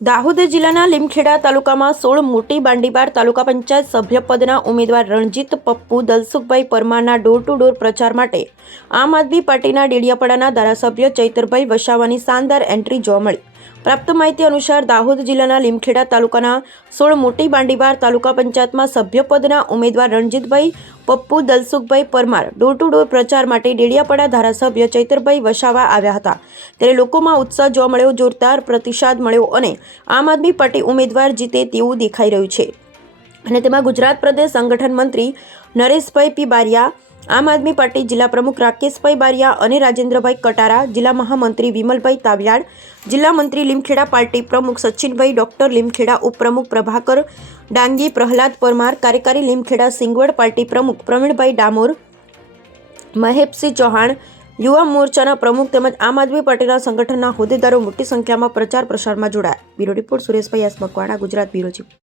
દાહોદ જિલ્લાના લીમખેડા તાલુકામાં સોળ મોટી બાંડીબાર તાલુકા પંચાયત સભ્યપદના ઉમેદવાર રણજીત પપ્પુ, દલસુખભાઈ પરમારના ડોર ટુ ડોર પ્રચાર માટે આમ આદમી પાર્ટીના ડેડિયાપાડાના ધારાસભ્ય ચૈતરભાઈ વસાવાની શાનદાર એન્ટ્રી જોવા મળી. પ્રાપ્ત માહિતી અનુસાર દાહોદ જિલ્લાના લીમખેડા તાલુકાના સોળ મોટી બાંડીબાર તાલુકા પંચાયતમાં સભ્યપદના ઉમેદવાર Ranjitbhai, Pappu Dalsukhbhai Parmar door to door પ્રચાર માટે ડેડિયાપાડા ધારાસભ્ય ચૈતરભાઈ વસાવા આવ્યા હતા. ત્યારે લોકોમાં ઉત્સાહ જોવા મળ્યો, જોરદાર પ્રતિસાદ મળ્યો અને આમ આદમી પાર્ટી ઉમેદવાર જીતે તેવું દેખાઈ રહ્યું છે. અને તેમાં ગુજરાત પ્રદેશ સંગઠન મંત્રી નરેશભાઈ પી બારિયા આમ આદમી પાર્ટી જિલ્લા પ્રમુખ રાકેશભાઈ બારિયા અને રાજેન્દ્રભાઈ કટારા, જિલ્લા મહામંત્રી વિમલભાઈ તાવિયાડ જિલ્લા મંત્રી લીમખેડા પાર્ટી પ્રમુખ સચિનભાઈ ડોક્ટર લીમખેડા, ઉપપ્રમુખ પ્રભાકર ડાંગી, પ્રહલાદ પરમાર, કાર્યકારી લીમખેડા સિંગવડ પાર્ટી પ્રમુખ પ્રવીણભાઈ ડામોર, મહેપસિંહ ચૌહાણ, યુવા મોરચાના પ્રમુખ તેમજ આમ આદમી પાર્ટીના સંગઠનના હોદ્દેદારો મોટી સંખ્યામાં પ્રચાર પ્રસારમાં જોડાયા. Bureau report Sureshbhai S Makwana Gujarat bureau